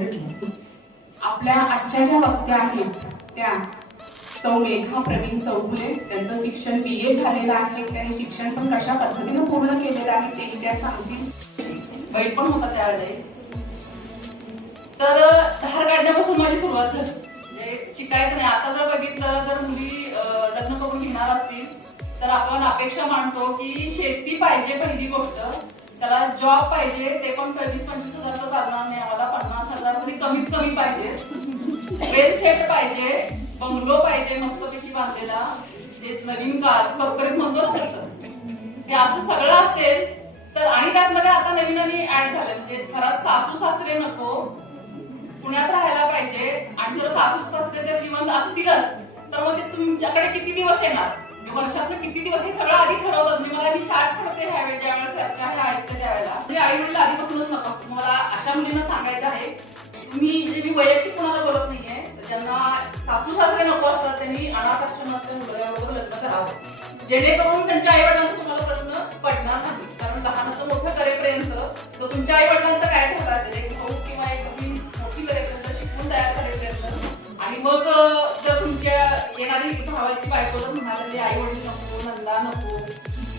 बघितलं. आपल्या आजच्या ज्या वक्त्या आहेत त्या सौ मेघा प्रवीण चौगुले, त्यांचं शिक्षण BA झालेलं आहे. त्यांनी शिक्षण पण कशा पद्धतीने पूर्ण केलेलं आहे ते त्या सांगतील. वाईट पण होता त्यावेळेस. तर धार काढण्यापासून माझी सुरुवात झाली. म्हणजे शिकायचं नाही. आता जर बघितलं तर मुली लग्न करून घेणार असतील तर आपण अपेक्षा मानतो की शेती पाहिजे पहिली गोष्ट, त्याला जॉब पाहिजे, ते पण 20-25 हजारचं चालणार नाही, आम्हाला 50,000 तरी कमीत कमी पाहिजे, वेल सेट पाहिजे, बंगलो पाहिजे मस्तपैकी बांधलेला, एक नवीन कार करकरीत म्हणतो ना तसं, हे असं सगळं असेल तर. आणि त्यामध्ये आता नवीन आणि ऍड झालं म्हणजे घरात सासू सासरे नको, पुण्यात राहायला पाहिजे. आणि जर सासू सासरे जर जिवंत असतीलच तर मग ते तुमच्याकडे किती दिवस येणार, वर्षातनं किती दिवस, हे सगळं आधी ठरवलं. म्हणजे मला मी चार्ट पडते ह्यावेळी ज्यावेळेला चर्चा ह्या ऐकते त्यावेळेला म्हणजे आई वडील आधीपासूनच नको. मला अशा मुलींना सांगायचं आहे, तुम्ही म्हणजे मी वैयक्तिक कोणाला बोलत नाहीये, ज्यांना सासू सासरे नको असतात त्यांनी अनाथ आश्रमातल्या मुलाबरोबर लग्न करावं, जेणेकरून त्यांच्या आई वडिलांचा तुम्हाला प्रश्न पडणार नाही. कारण लहानाचं मोठं करेपर्यंत तर तुमच्या आई वडिलांचं काय झालं असेल, एक भाऊ किंवा एक बहीण मोठी करेपर्यंत, शिकून तयार करेपर्यंत. आणि मग जर तुमच्या येणारी भावाची बायको जर म्हणाली आई वडील नको, नंदा नको,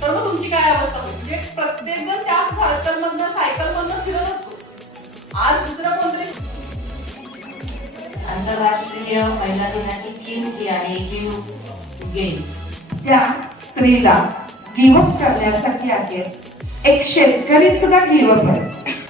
तर मग तुमची काय अवस्था होईल. म्हणजे प्रत्येक जण त्या सायकल मधनं फिरत असतो. आज दुसरं कोणतरी आंतरराष्ट्रीय महिला दिनाची थीम जी आहे गिव्ह गेम, त्या स्त्रीला गिव्ह अप करण्यासाठी आहे. एक शेतकरी सुद्धा गिव्ह अप आहे.